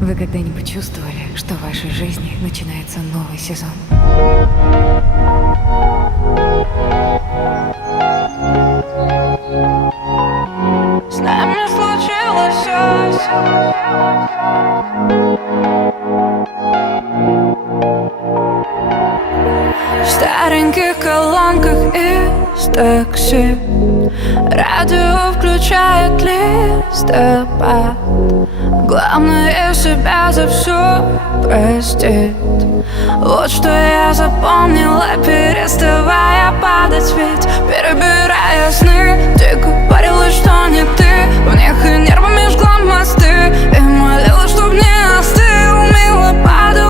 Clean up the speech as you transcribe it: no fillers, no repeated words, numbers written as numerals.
Вы когда-нибудь чувствовали, что в вашей жизни начинается новый сезон? С нами случилось в стареньких колонках из такси. Радио включает листопад. Главное себя за все простить. Вот что я запомнила, переставая падать, ведь перебирая сны, дико